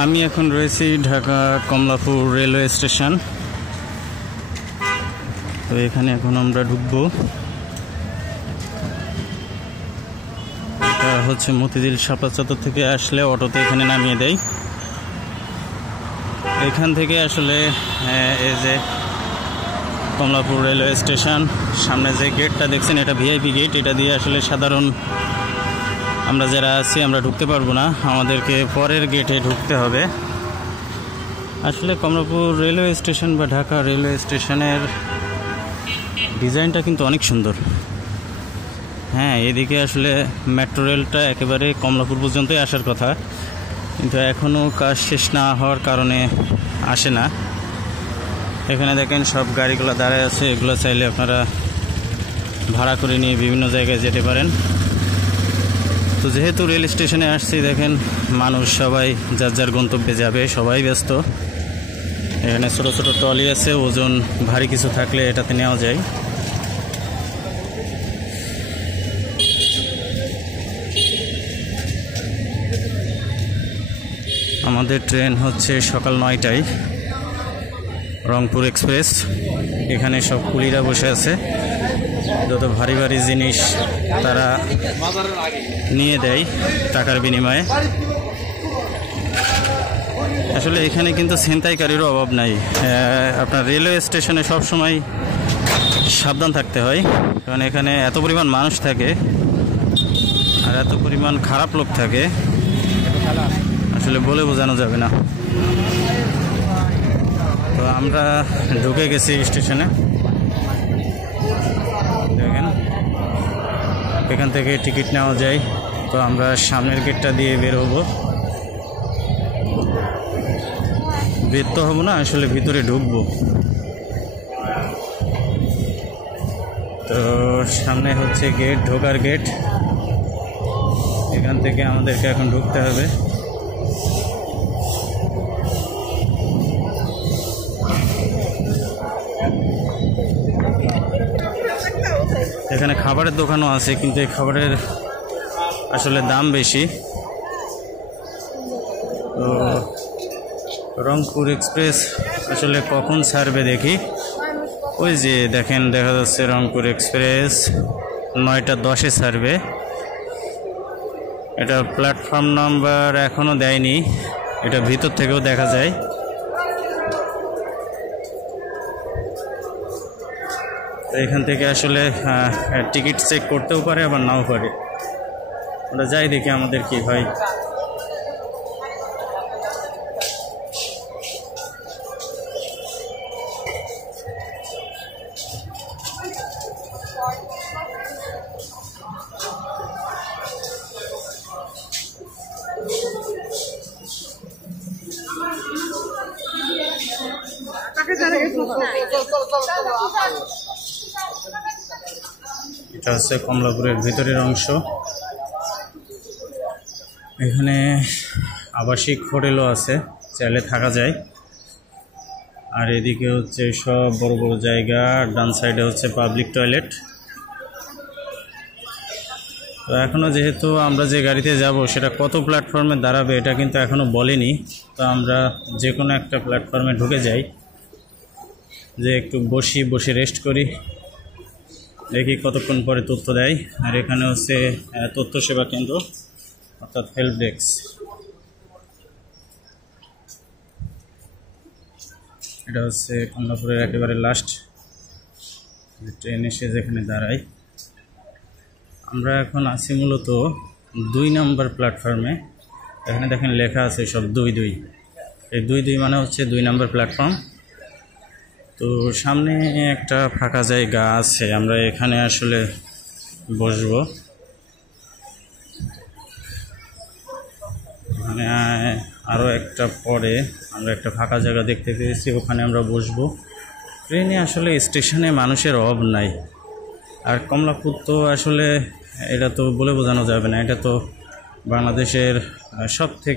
আমি এখন রয়েছি ঢাকা কমলাপুর রেলওয়ে স্টেশন। তো এখানে এখন আমরা ঢুকবো। এটা হচ্ছে মতিঝিল শাপলা চত্বর থেকে আসলে অটোতে এখানে নামিয়ে দেয়। এখান থেকে আসলে এই যে কমলাপুর রেলওয়ে স্টেশন, সামনে যে গেটটা দেখছেন এটা ভিআইপি গেট। এটা দিয়ে আসলে সাধারণ আমরা যারা আছি আমরা ঢুকতে পারবো না, আমাদেরকে পরের গেটে ঢুকতে হবে। আসলে কমলাপুর রেলওয়ে স্টেশন বা ঢাকা রেলওয়ে স্টেশনের ডিজাইনটা কিন্তু অনেক সুন্দর। হ্যাঁ, এদিকে আসলে মেট্রো রেলটা একেবারে কমলাপুর পর্যন্তই আসার কথা, কিন্তু এখনও কাজ শেষ না হওয়ার কারণে আসে না। এখানে দেখেন সব গাড়িগুলো দাঁড়ায় আছে, এগুলো চাইলে আপনারা ভাড়া করে নিয়ে বিভিন্ন জায়গায় যেতে পারেন। তো যেহেতু রেল স্টেশনে আসছি, দেখেন মানুষ সবাই যার যার গন্তব্যে যাবে, সবাই ব্যস্ত। এখানে ছোট ছোট ট্রলি আছে, ওজন ভারী কিছু থাকলে এটাতে নেওয়া যায়। আমাদের ট্রেন হচ্ছে সকাল 9টায়, রংপুর এক্সপ্রেস। এখানে সব কুলিরা বসে আছে, যত ভারী ভারী জিনিস তারা নিয়ে দেয় টাকার বিনিময়ে। আসলে এখানে কিন্তু ছিনতাইকারীরও অভাব নাই। আপনার রেলওয়ে স্টেশনে সব সময় সাবধান থাকতে হয়, কারণ এখানে এত পরিমাণ মানুষ থাকে আর এত পরিমাণ খারাপ লোক থাকে, আসলে বলে বোঝানো যাবে না। তো আমরা ঢুকে গেছি স্টেশনে। দেখেন এখান থেকে টিকিট নেওয়া যায়। তো আমরা সামনের গেটটা দিয়ে বের হব, বের তো হবো না, আসলে ভিতরে ঢুকবো। তো সামনে হচ্ছে গেট, ঢোকার গেট। এখান থেকে আমাদেরকে এখন ঢুকতে হবে। এখানে খাবারের দোকানও আছে, কিন্তু এই খাবারের আসলে দাম বেশি। তো রংপুর এক্সপ্রেস আসলে কখন ছাড়বে দেখি। ওই যে দেখেন, দেখা যাচ্ছে রংপুর এক্সপ্রেস 9টা 10-এ ছাড়বে। এটা প্ল্যাটফর্ম নাম্বার এখনও দেয়নি, এটা ভিতর থেকেও দেখা যায়। এখান থেকে আসলে টিকিট চেক করতেও পারে, আবার নাও পারে। আমরা যাই দেখি আমাদের কি হয়। এটা হচ্ছে কমলাপুরের ভিতরের অংশ। এখানে আবাসিক হোটেলও আছে, চাইলে থাকা যায়। আর এদিকে হচ্ছে সব বড় বড় জায়গা, ডান সাইডে হচ্ছে পাবলিক টয়লেট। তো এখনও যেহেতু আমরা যে গাড়িতে যাব সেটা কত প্ল্যাটফর্মে দাঁড়াবে এটা কিন্তু এখনও বলেনি। তো আমরা যে কোনো একটা প্ল্যাটফর্মে ঢুকে যাই, যে একটু বসে রেস্ট করি, দেখি কতক্ষণ পরে তথ্য দেয়। আর এখানে হচ্ছে তথ্য সেবা কেন্দ্র, অর্থাৎ হেল্প ডেস্ক। এটা হচ্ছে কমলাপুরের একেবারে লাস্ট ট্রেন এসে যেখানে দাঁড়াই। আমরা এখন আছি মূলত 2 নম্বর প্ল্যাটফর্মে। এখানে দেখেন লেখা আছে সব 2-2। এই 2-2 মানে হচ্ছে 2 নম্বর প্ল্যাটফর্ম। তো সামনে একটা ফাঁকা জায়গা আছে, আমরা এখানে আসলে বসবো। মানে আরও একটা পরে আমরা একটা ফাঁকা জায়গা দেখতে পেয়েছি, ওখানে আমরা বসবো। ট্রেনে আসলে স্টেশনে মানুষের অভাব নাই। আর কমলাপুর তো আসলে এটা তো বলে বোঝানো যাবে না, এটা তো বাংলাদেশের সব থেকে